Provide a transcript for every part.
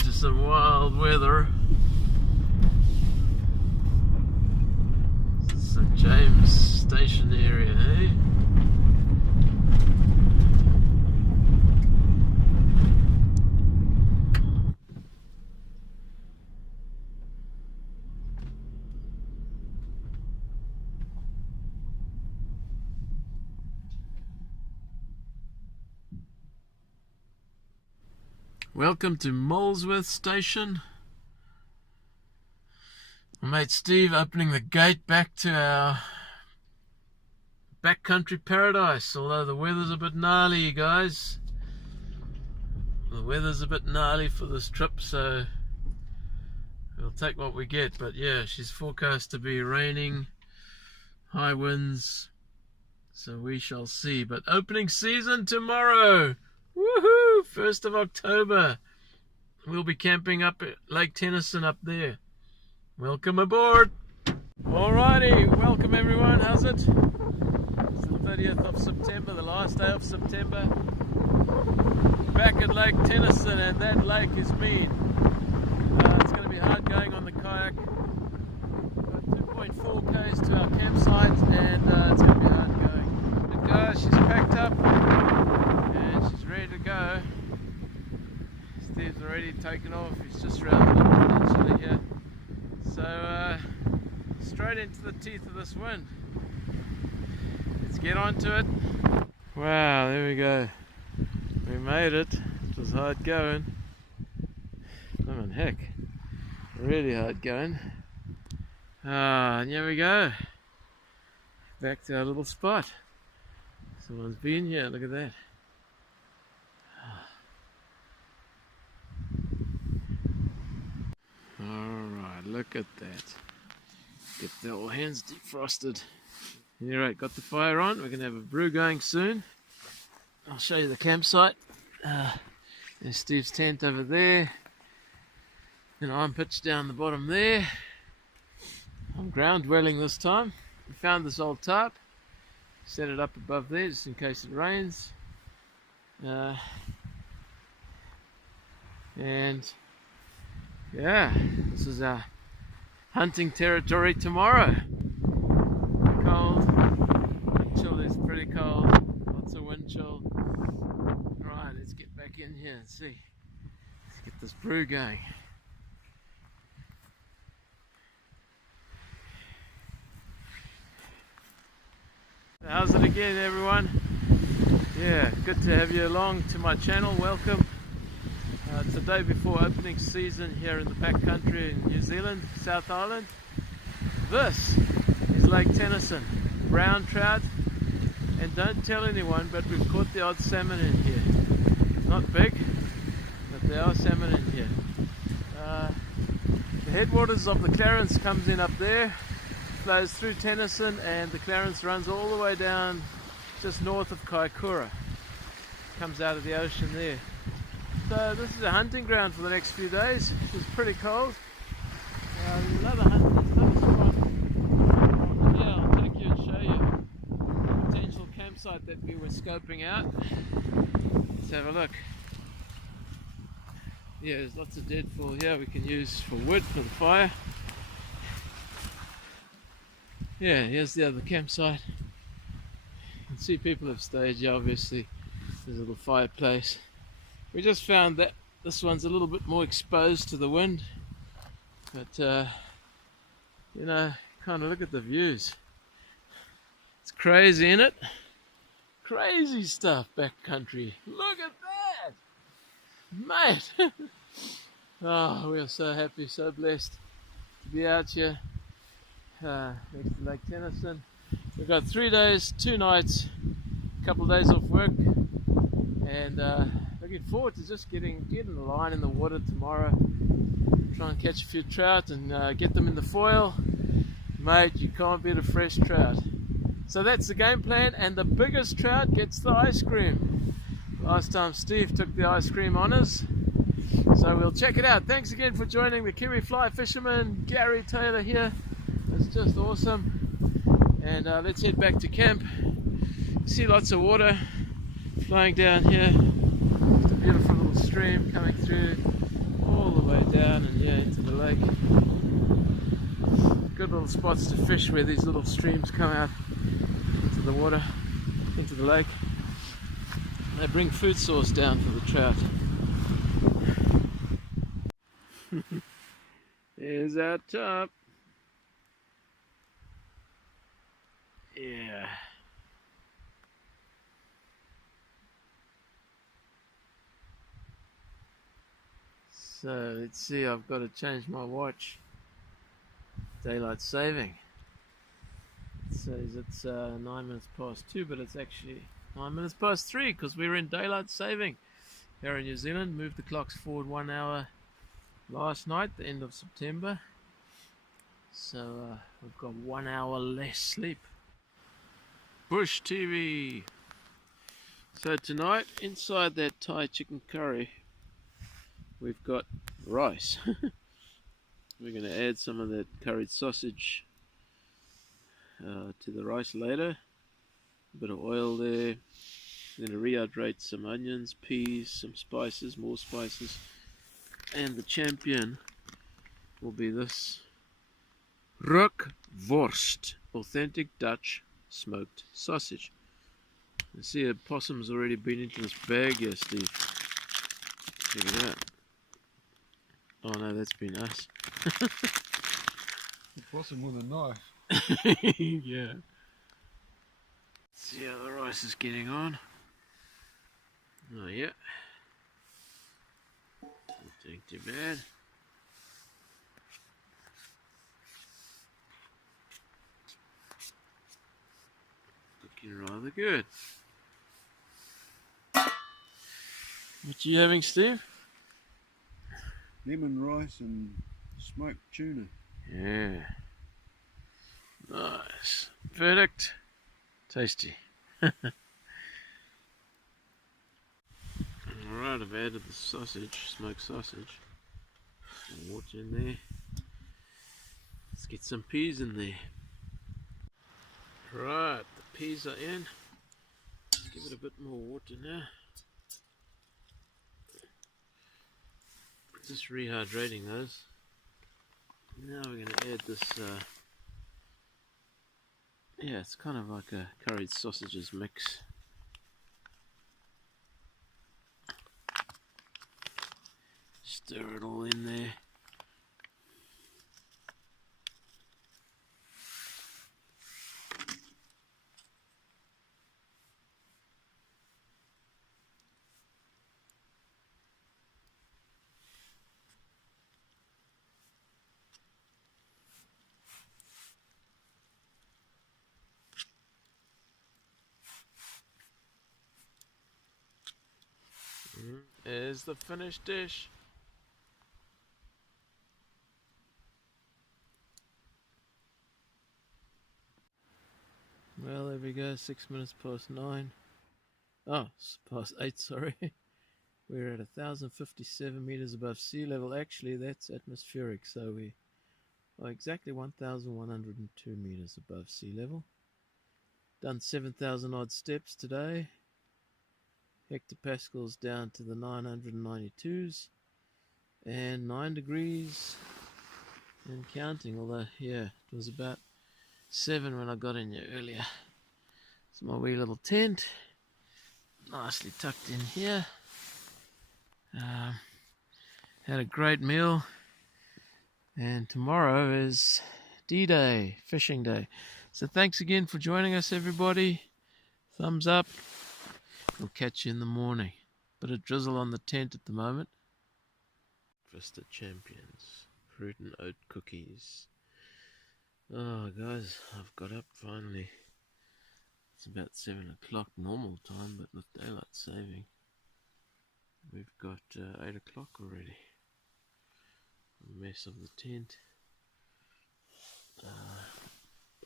into some wild weather. St. James Station area, eh? Welcome to Molesworth Station. My mate Steve opening the gate back to our backcountry paradise, although the weather's a bit gnarly, you guys. The weather's a bit gnarly for this trip, so we'll take what we get. But yeah, she's forecast to be raining, high winds, so we shall see. But opening season tomorrow! Woohoo! 1st of October. We'll be camping up at Lake Tennyson up there. Welcome aboard! Alrighty, welcome everyone, how's it? It's the 30th of September, the last day of September. Back at Lake Tennyson, and that lake is mean. It's going to be hard going on the kayak. Got 2.4 k's to our campsite, and it's going to be hard going. But guys, she's packed up. She's ready to go. Steve's already taken off. He's just rounded up the peninsula here. So straight into the teeth of this wind. Let's get onto it. Wow, there we go. We made it. It was hard going. I mean, heck, really hard going. And here we go. Back to our little spot. Someone's been here. Look at that. Alright, look at that. Get the old hands defrosted. Alright, got the fire on. We're going to have a brew going soon. I'll show you the campsite. There's Steve's tent over there. And I'm pitched down the bottom there. I'm ground dwelling this time. We found this old tarp. Set it up above there just in case it rains. And yeah, this is our hunting territory tomorrow. Cold, wind chill is pretty cold, lots of wind chill. Right, let's get back in here and see. Let's get this brew going. How's it again, everyone? Yeah, good to have you along to my channel. Welcome. It's the day before opening season here in the backcountry in New Zealand, South Island. This is Lake Tennyson, brown trout, and don't tell anyone, but we've caught the odd salmon in here. Not big, but there are salmon in here. The headwaters of the Clarence comes in up there, flows through Tennyson, and the Clarence runs all the way down just north of Kaikoura. Comes out of the ocean there. So this is a hunting ground for the next few days. It's pretty cold. Another spot. Yeah, I'll take you and show you a potential campsite that we were scoping out. Let's have a look. Yeah, there's lots of deadfall here we can use for wood for the fire. Yeah, here's the other campsite. You can see people have stayed here, obviously. There's a little fireplace. We just found that this one's a little bit more exposed to the wind, but you know, kind of look at the views. It's crazy, isn't it? Crazy stuff, backcountry. Look at that, mate. Oh, we are so happy, so blessed to be out here next to Lake Tennyson. We've got 3 days, 2 nights, a couple of days off work, and looking forward to just getting the line in the water tomorrow. Try and catch a few trout and get them in the foil. Mate, you can't beat a fresh trout. So that's the game plan, and the biggest trout gets the ice cream. Last time Steve took the ice cream on us, so we'll check it out. Thanks again for joining the Kiwiflyfisherman. Gary Taylor here. It's just awesome. And let's head back to camp. See lots of water flowing down here. Just a beautiful little stream coming through all the down and yeah, into the lake. Good little spots to fish where these little streams come out into the water, into the lake. They bring food source down for the trout. Here's our top. Yeah. So let's see, I've got to change my watch. Daylight saving. It says it's 9 minutes past 2, but it's actually 9 minutes past 3 because we're in daylight saving here in New Zealand. Moved the clocks forward 1 hour last night, the end of September. So we've got 1 hour less sleep. Bush TV. So tonight, inside that Thai chicken curry, we've got rice. We're going to add some of that curried sausage to the rice later. A bit of oil there. We're going to rehydrate some onions, peas, some spices, more spices. And the champion will be this Rookwurst, authentic Dutch smoked sausage. You see a possum's already been into this bag here, Steve. Check it out. Oh no, that's been us. The possum with a knife. Yeah. See how the rice is getting on. Oh yeah. Not doing too bad. Looking rather good. What you having, Steve? Lemon rice and smoked tuna. Yeah. Nice. Verdict. Tasty. Alright, I've added the sausage, smoked sausage. Some water in there. Let's get some peas in there. Right, the peas are in. Let's give it a bit more water now. Just rehydrating those. Now we're going to add this, yeah, it's kind of like a curried sausages mix. Stir it all in there. There's the finished dish. Well, there we go, 6 minutes past 9. Oh, it's past 8, sorry. We're at 1,057 meters above sea level. Actually, that's atmospheric, so we are exactly 1,102 meters above sea level. Done 7,000 odd steps today. Hectopascals down to the 992s. And 9 degrees and counting, although, yeah, it was about 7 when I got in here earlier. It's my wee little tent, nicely tucked in here. Had a great meal, and tomorrow is D-Day, fishing day. So thanks again for joining us, everybody. Thumbs up. We'll catch you in the morning. Bit of drizzle on the tent at the moment. Vista Champions, fruit and oat cookies. Oh guys, I've got up finally. It's about 7 o'clock normal time, but with daylight saving, we've got 8 o'clock already. A mess of the tent.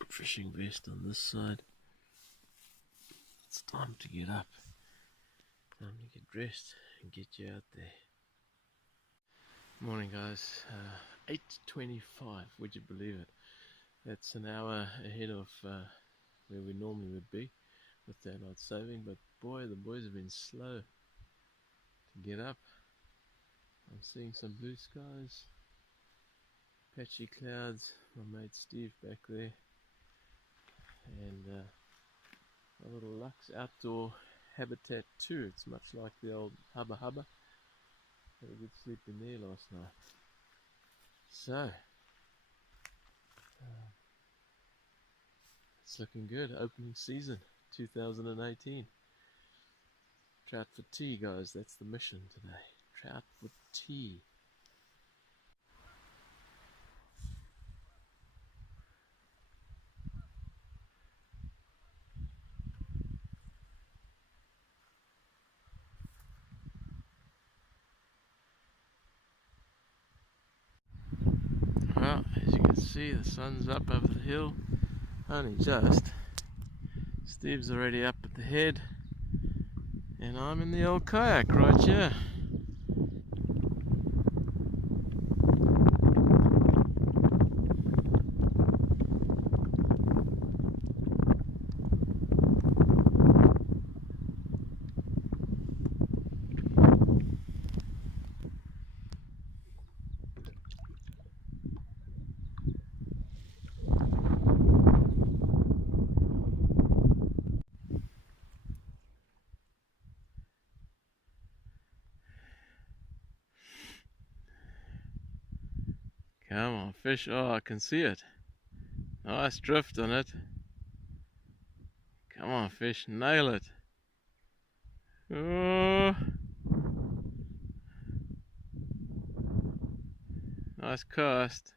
Fishing vest on this side. It's time to get up. Time to get dressed and get you out there. Morning guys, 8:25, would you believe it? That's an hour ahead of where we normally would be with daylight saving, but boy, the boys have been slow to get up. I'm seeing some blue skies, patchy clouds. My mate Steve back there, and a little Lux outdoor habitat too. It's much like the old Hubba Hubba. Had a good sleep in there last night. So it's looking good. Opening season 2018. Trout for tea, guys. That's the mission today. Trout for tea. Well, as you can see, the sun's up over the hill. Only just. Steve's already up at the head, and I'm in the old kayak right here. Come on, fish. Oh, I can see it. Nice drift on it. Come on, fish. Nail it. Oh. Nice cast.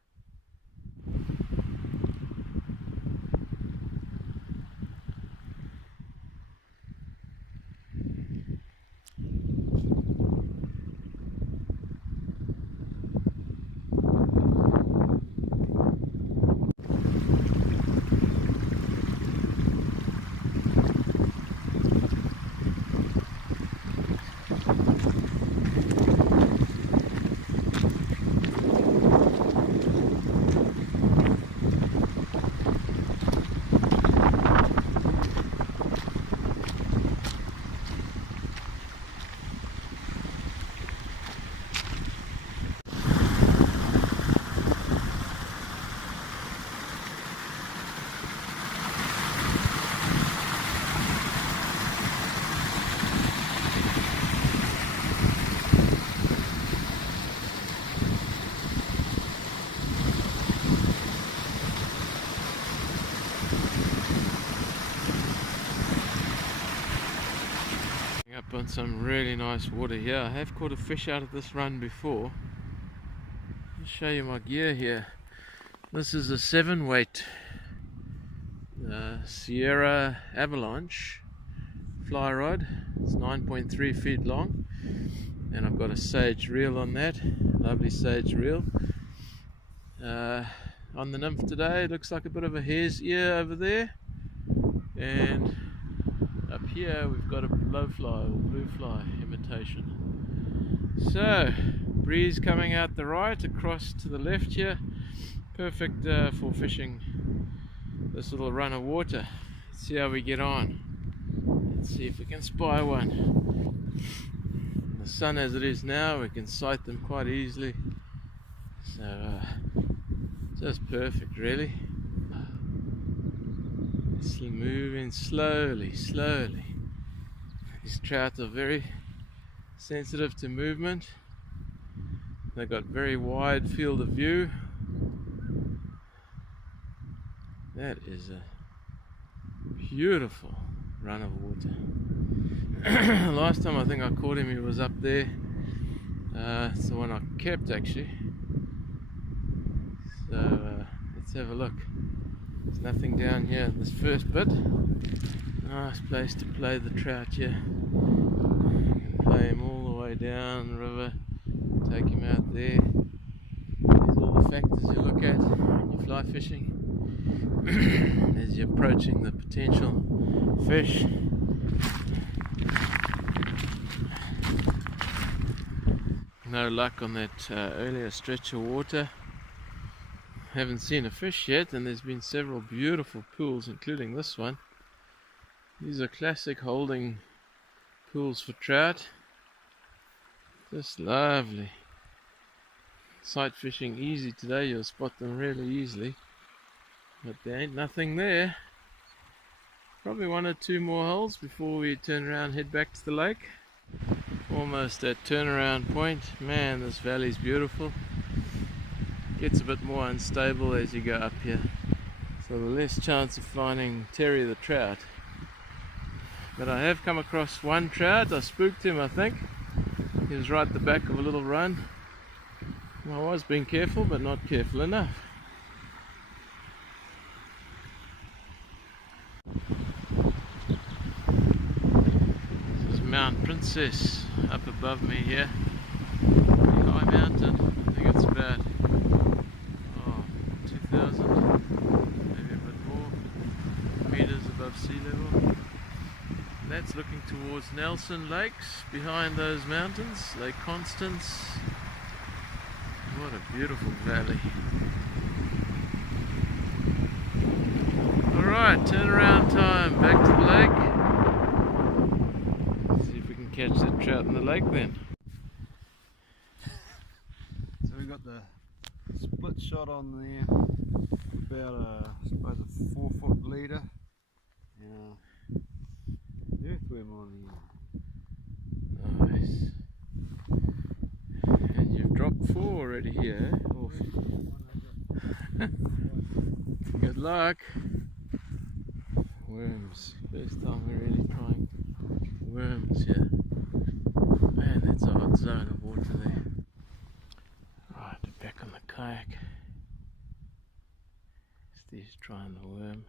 Up on some really nice water here. I have caught a fish out of this run before. I'll show you my gear here. This is a 7-weight Sierra Avalanche fly rod. It's 9.3 feet long, and I've got a sage reel on that. Lovely sage reel. On the nymph today, it looks like a bit of a hare's ear over there, and up here we've got a blowfly or blue fly imitation. So, breeze coming out the right, across to the left here. Perfect for fishing this little run of water. Let's see how we get on. Let's see if we can spy one. The sun as it is now, we can sight them quite easily. So, just perfect really. It's moving slowly. These trout are very sensitive to movement. They've got very wide field of view. That is a beautiful run of water. Last time I think I caught him, he was up there. It's the one I kept actually. So let's have a look. There's nothing down here in this first bit. Nice place to play the trout here. Play him all the way down the river, take him out there. These are all the factors you look at when you fly fishing as you're approaching the potential fish. No luck on that earlier stretch of water. Haven't seen a fish yet, and there's been several beautiful pools, including this one. These are classic holding pools for trout. Just lovely. sight fishing easy today. You'll spot them really easily. But there ain't nothing there. Probably one or two more holes before we turn around and head back to the lake. Almost at turnaround point. Man, this valley's beautiful. Gets a bit more unstable as you go up here. So the less chance of finding Terry the trout. But I have come across one trout. I spooked him, I think. He was right at the back of a little run. I was being careful, but not careful enough. This is Mount Princess up above me here. Pretty high mountain. I think it's about 2,000, maybe a bit more, meters above sea level. And that's looking towards Nelson Lakes behind those mountains, Lake Constance. What a beautiful valley. Alright, turnaround time, back to the lake. See if we can catch that trout in the lake then. So we got the split shot on there, about I suppose a 4-foot leader, and a earthworm on there. Nice. And you've dropped 4 already here, eh? Good luck. Worms. First time we're really trying worms here. Man, that's a hot zone of water there. Right, back on the kayak. Steve's trying the worm.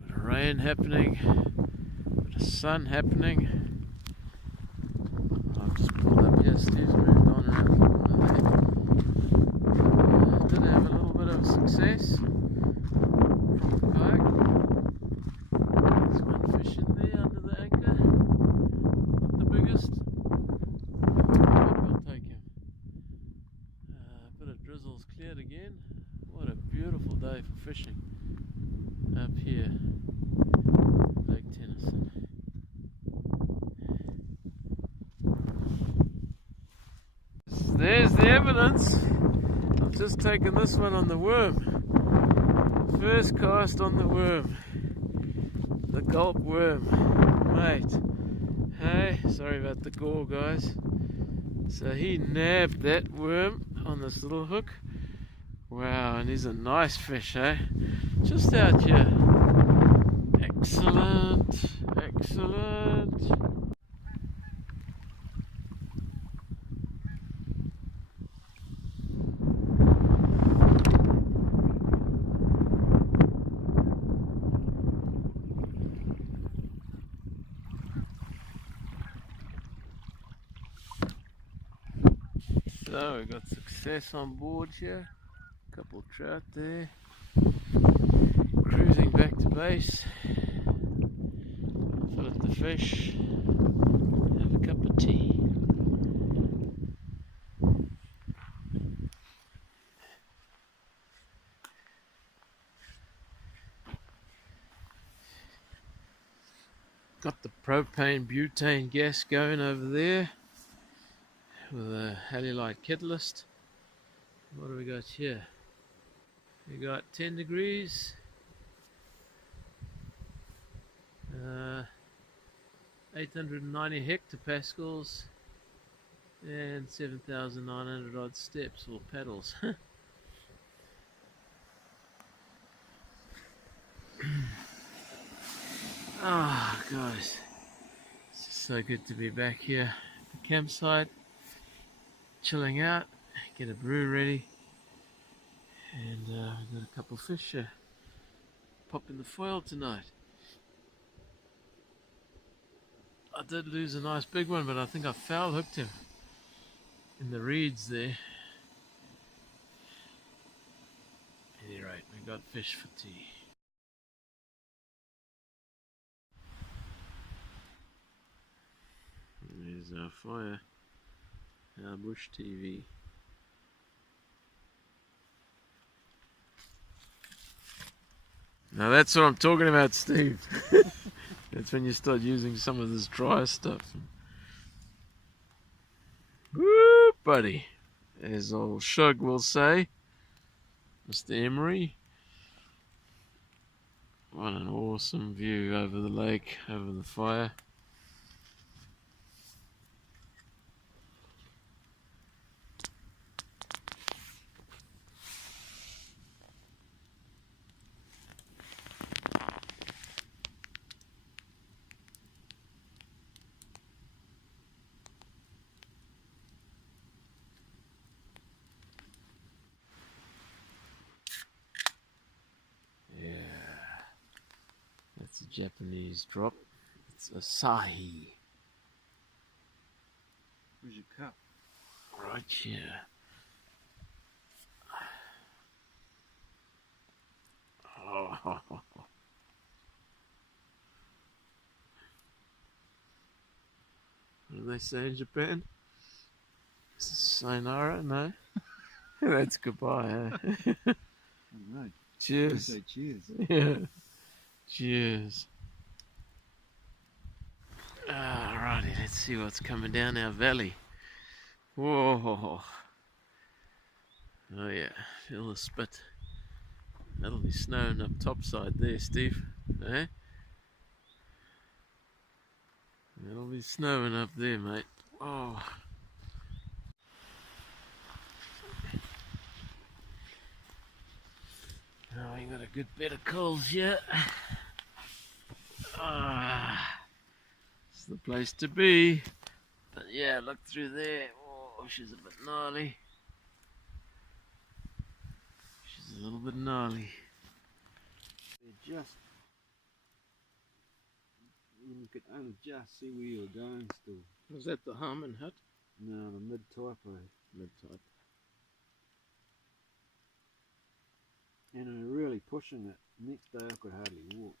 A bit of rain happening, a bit of sun happening. I've just pulled up here, Steve's moved on around the corner there. Did have a little bit of success from the kayak. There's one fish in there under the anchor. Not the biggest, but we'll take him. A bit of drizzle's cleared again. What a beautiful day for fishing up here, Lake Tennyson. There's the evidence. I've just taken this one on the worm. First cast on the worm. The gulp worm. Mate. Hey, sorry about the gore, guys. So he nabbed that worm on this little hook. Wow, and he's a nice fish, eh? Just out here. Excellent. Excellent. So we got success on board here. Couple of trout there. Cruising back to base. Fill up the fish. Have a cup of tea. Got the propane butane gas going over there with a halide catalyst. What do we got here? We got 10 degrees, 890 hectopascals, and 7,900 odd steps or paddles. Ah, guys, it's just so good to be back here at the campsite, chilling out, get a brew ready, and we've got a couple of fish here. Pop in the foil tonight. I did lose a nice big one, but I think I foul hooked him in the reeds there. At any rate, we got fish for tea. There's our fire, our bush TV. Now that's what I'm talking about, Steve. That's when you start using some of this dry stuff. Woo, buddy. As old Shug will say, Mr. Emery. What an awesome view over the lake, over the fire. That's a Japanese drop. It's Asahi. Where's your cup? Right here. Oh. What do they say in Japan? Sayonara? No? That's goodbye, eh? Alright. Cheers. Say cheers. Yeah. Cheers. Alrighty, let's see what's coming down our valley. Whoa. Oh yeah, feel the spit. That'll be snowing up topside there, Steve. Eh? That'll be snowing up there, mate. Oh. Oh, we got a good bit of coals here. It's the place to be. But yeah, look through there. Oh, she's a bit gnarly. She's a little bit gnarly. Just you could only just see where you were going still. Was that the Harmon hut? No, the mid-type way. Mid-type. And they were really pushing it. Next day I could hardly walk.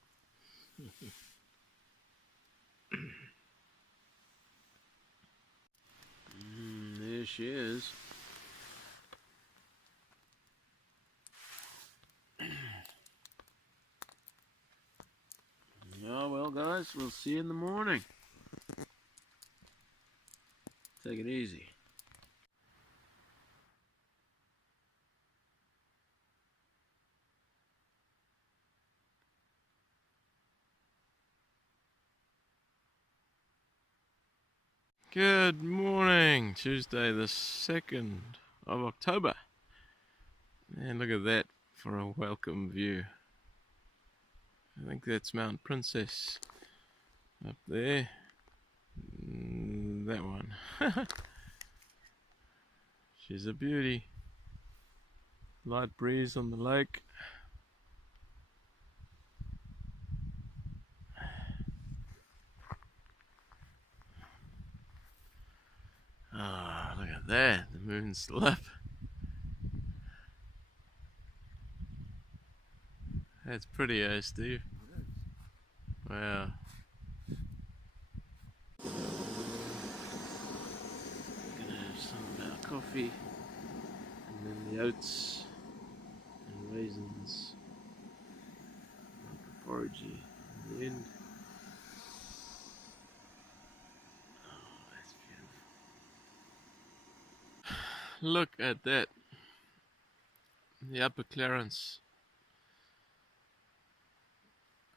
There she is. Oh well, guys, we'll see you in the morning. Take it easy. Good morning, Tuesday the 2nd of October. And look at that for a welcome view. I think that's Mount Princess up there. That one. She's a beauty. Light breeze on the lake. Ah, look at that. The moon's still up. That's pretty, eh, Steve? Wow. Gonna have some of our coffee, and then the oats and raisins, and porridgey in the end. Oh, that's beautiful. Look at that. The upper clearance.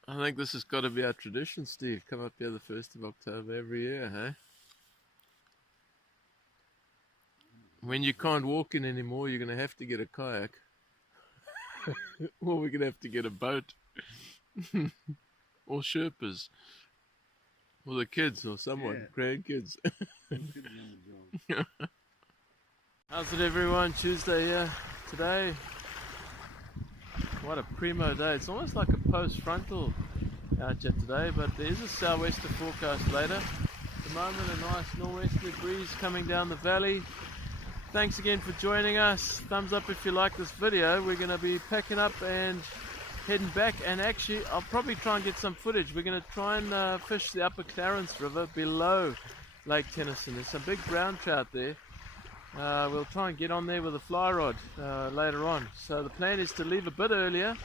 I think this has got to be our tradition, Steve. Come up here the 1st of October every year, hey? When you can't walk in anymore, you're going to have to get a kayak. Or we're going to have to get a boat. Or Sherpas. Or the kids, or someone, grandkids. How's it, everyone? Tuesday here today. What a primo day. It's almost like a post-frontal out here today, but there is a southwester forecast later. At the moment, a nice northwesterly breeze coming down the valley. Thanks again for joining us. Thumbs up if you like this video. We're going to be packing up and heading back, and actually I'll probably try and get some footage. We're going to try and fish the upper Clarence River below Lake Tennyson. There's some big brown trout there. We'll try and get on there with a fly rod later on. So the plan is to leave a bit earlier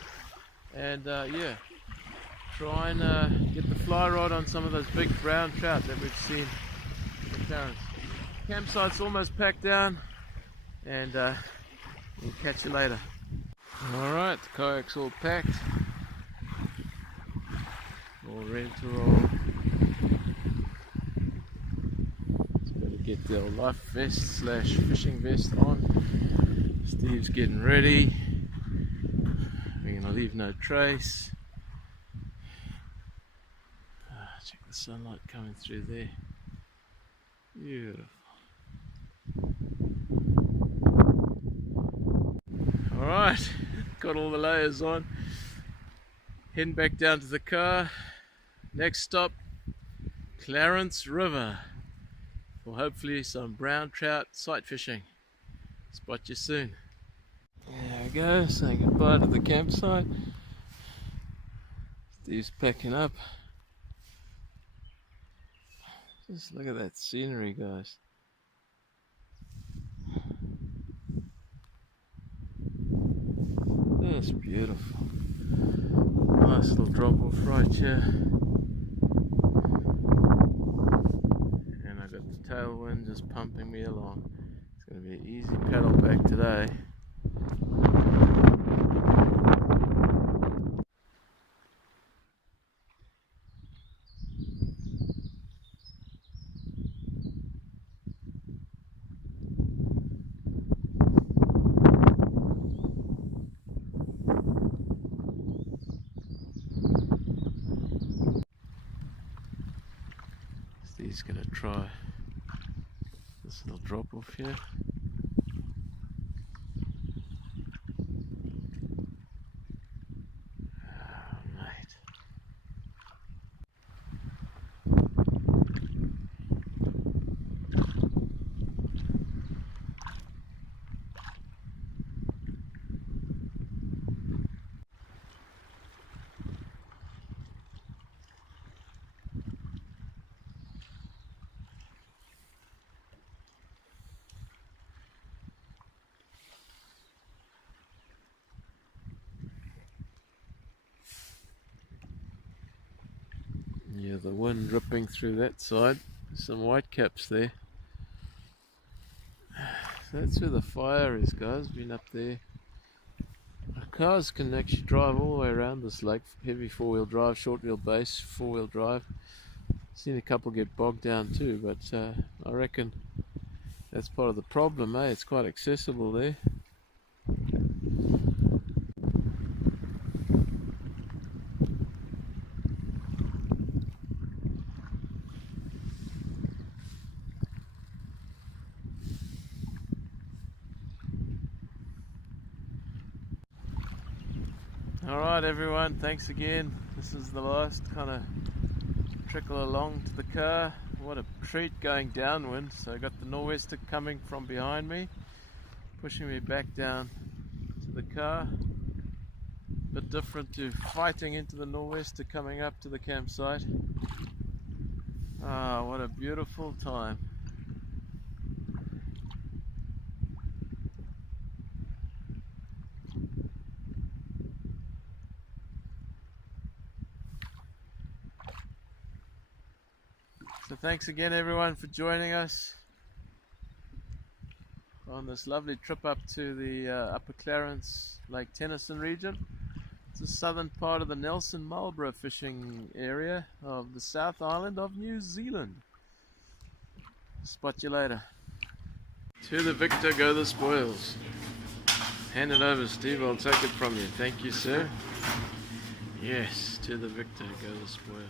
and yeah, try and get the fly rod on some of those big brown trout that we've seen in the Clarence. Campsite's almost packed down, and we'll catch you later. Alright, the kayak's all packed, all ready to roll. Just got to get the old life vest slash fishing vest on. Steve's getting ready. We're going to leave no trace. Check the sunlight coming through there. Beautiful. Alright, got all the layers on. Heading back down to the car. Next stop, Clarence River, for hopefully some brown trout sight fishing. Spot you soon. There we go, saying goodbye to the campsite. Steve's packing up. Just look at that scenery, guys. That's beautiful. Nice little drop off right here. And I got the tailwind just pumping me along. It's going to be an easy paddle back today. He's going to try this little drop off here. Oh, mate. Yeah, the wind ripping through that side. There's some whitecaps there. So that's where the fire is, guys. Been up there. Cars can actually drive all the way around this lake. Heavy four-wheel drive, short wheelbase, four-wheel drive. Seen a couple get bogged down too, but I reckon that's part of the problem, eh? It's quite accessible there. Alright everyone, thanks again. This is the last kind of trickle along to the car. What a treat going downwind. So I got the nor'wester coming from behind me, pushing me back down to the car. A bit different to fighting into the nor'wester coming up to the campsite. Ah, what a beautiful time. So thanks again everyone for joining us on this lovely trip up to the Upper Clarence, Lake Tennyson region. It's the southern part of the Nelson Marlborough fishing area of the South Island of New Zealand. Spot you later. To the victor go the spoils. Hand it over, Steve, I'll take it from you. Thank you, sir. Yes, to the victor go the spoils.